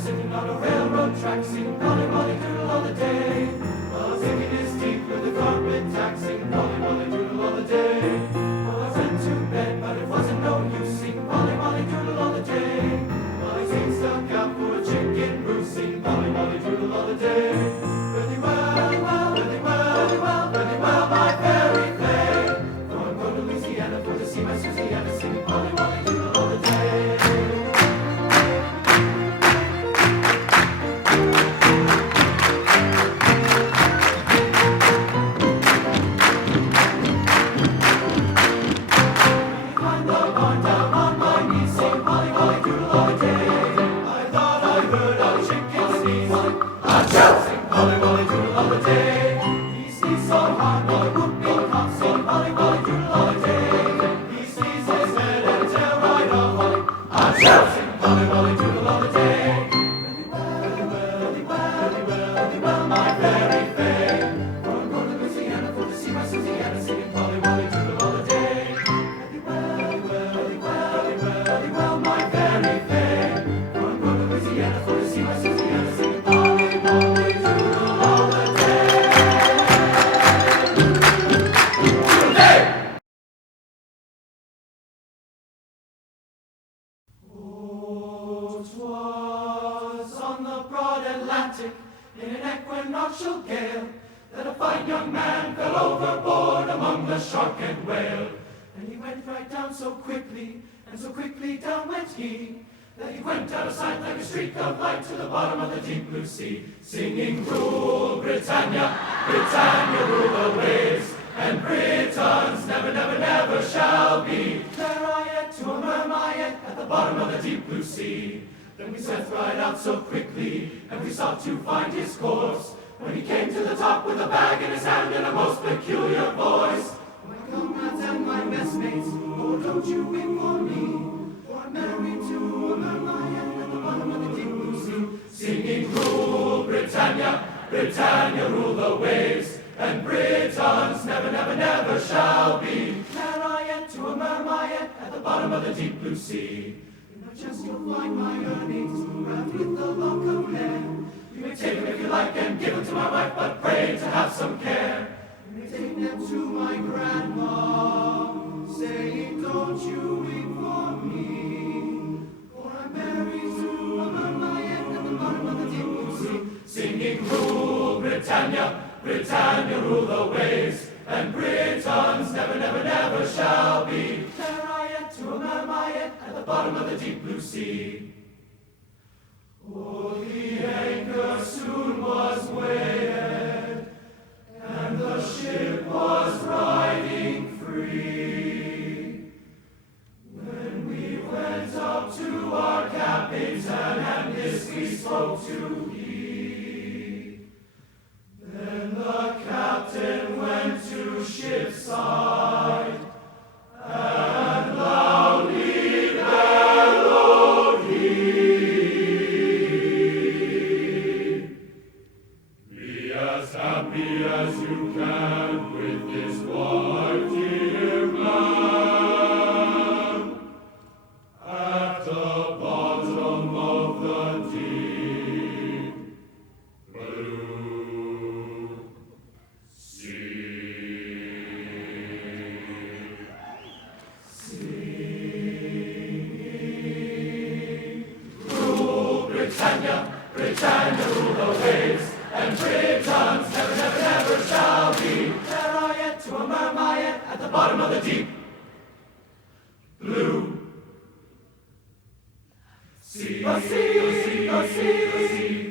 sitting on a railroad track, singing Polly Molly Doodle all the day. While I was digging his teeth with a carpet tack, singing Polly Molly Doodle all the day. Well, I went to bed, but it wasn't no use, singing Polly Molly Doodle all the day. My teeth stuck out for a chicken roost, singing Polly Molly Doodle all the day. Really well, really well, really well, really well, my fairy play. For I'm going to Louisiana for to see my Susiana, singing Polly Molly Doodle all the day. Polly Molly Doodle all the day. He sneezes so hard, while a whooping cough, singing Polly Molly Doodle all the day. He sneezes his head and tail right off, achoo! Singing Polly Molly Doodle all the day. Really well, really well, really well, really well, my fairy fair. For I'm going to Louisiana for to see my Susiana, singing Polly Molly Doodle all the day. Really well, really well, really well, really well, really well, my fairy fair. For I'm going to Louisiana for to see my Susiana, singing Polly Molly Doodle all the day. Oh, 'twas on the broad Atlantic, in an equinoctial gale, that a fine young man fell overboard among the shark and whale. And he went right down so quickly, and so quickly down went he, that he went out of sight like a streak of light to the bottom of the deep blue sea, singing, Rule Britannia, Britannia, rule the waves, and Britons never, never, never shall be. There I yet to a mermaid at the bottom of the deep blue sea. Then we set right out so quickly, and we sought to find his course, when he came to the top with a bag in his hand and a most peculiar voice. My comrades and my messmates, oh, don't you weep for me, for I'm married to a mermaid at the bottom of the deep blue sea, singing, Rule Britannia, Britannia, rule the waves, and Britons never, never, never shall be. There I yet to a mermaid at the bottom of the deep blue sea. In my chest you'll find my earnings, wrapped with the lock of hair. You may take them if you like and give them to my wife, but pray to have some care. You may take them to my grandma, saying, don't you weep for me, for I'm married to a mermaid at the bottom of the deep blue sea, singing, Rule Britannia, Britannia, rule the waves, and Britons never, never, never shall be. There I yet to a mermaid at the bottom of the deep blue sea. Oh, the anchor soon was weighed, and the ship was riding free, when we went up to our captain, and this we spoke to he. Then the captain went to ship's side, and loudly bellowed he, be as happy as you can with this wife, dear man, at the bottom of the deep blue sea. Singing, Rule Britannia, Britannia, rule the waves, and Britons never, never, never shall be. There I yet to a mermaid at the bottom of the deep blue sea. The sea, the sea, the sea.